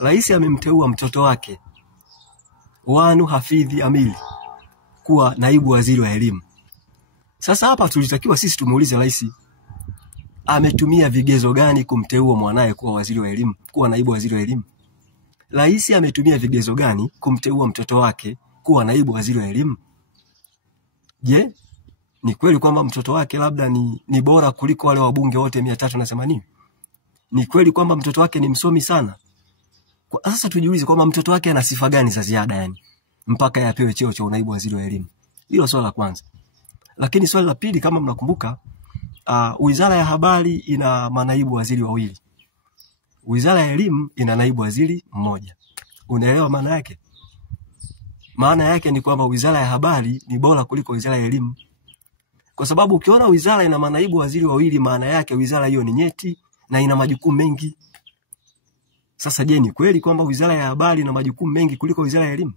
rais amemteua mtoto wake Wanu Hafidh Amili kuwa naibu waziri wa elimu. Sasa hapa tulitakiwa sisi tumuulize rais ametumia vigezo gani kumteua mwanae kuwa waziri wa elimu, kuwa naibu waziri wa elimu? Rais ametumia vigezo gani kumteua mtoto wake kuwa naibu waziri wa elimu? Je, ni kweli kwamba mtoto wake labda ni bora kuliko wale wabunge wote 380? Ni kweli kwamba mtoto wake ni msomi sana? Sasa tujiulize kwamba mtoto wake ana sifa gani za ziada yani mpaka yapewe cheo cha naibu waziri wa elimu. Hilo swali la kwanza. Lakini swali la pili, kama mnakumbuka, Wizara ya Habari ina manaibu waziri wawili. Wizara ya Elimu ina naibu waziri mmoja. Unaelewa maana yake? Maana yake ni kwamba Wizara ya Habari ni bora kuliko Wizara ya Elimu. Kwa sababu ukiona wizara ina manaibu waziri wawili, maana yake wizara hiyo ni nyeti na ina majukumu mengi. Sasa je, ni kweli kwamba Wizara ya Habari ina majukumu mengi kuliko Wizara ya Elimu?